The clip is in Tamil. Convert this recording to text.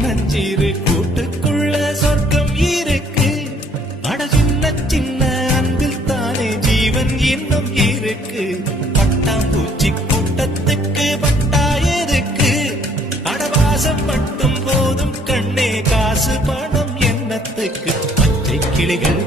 சின்னஞ்சிறு கூட்டுக்குள்ள சொர்க்கம் இருக்கு. அட சின்ன சின்ன அன்பில் தானே ஜீவன் இன்னும் இருக்கு. பட்டாம்பூச்சி கூட்டத்துக்கு பட்டா எதுக்கு? அடவாசம் மட்டும் போதும் கண்ணே, காசு பணம் என்னத்துக்கு? பச்சை கிளிகள்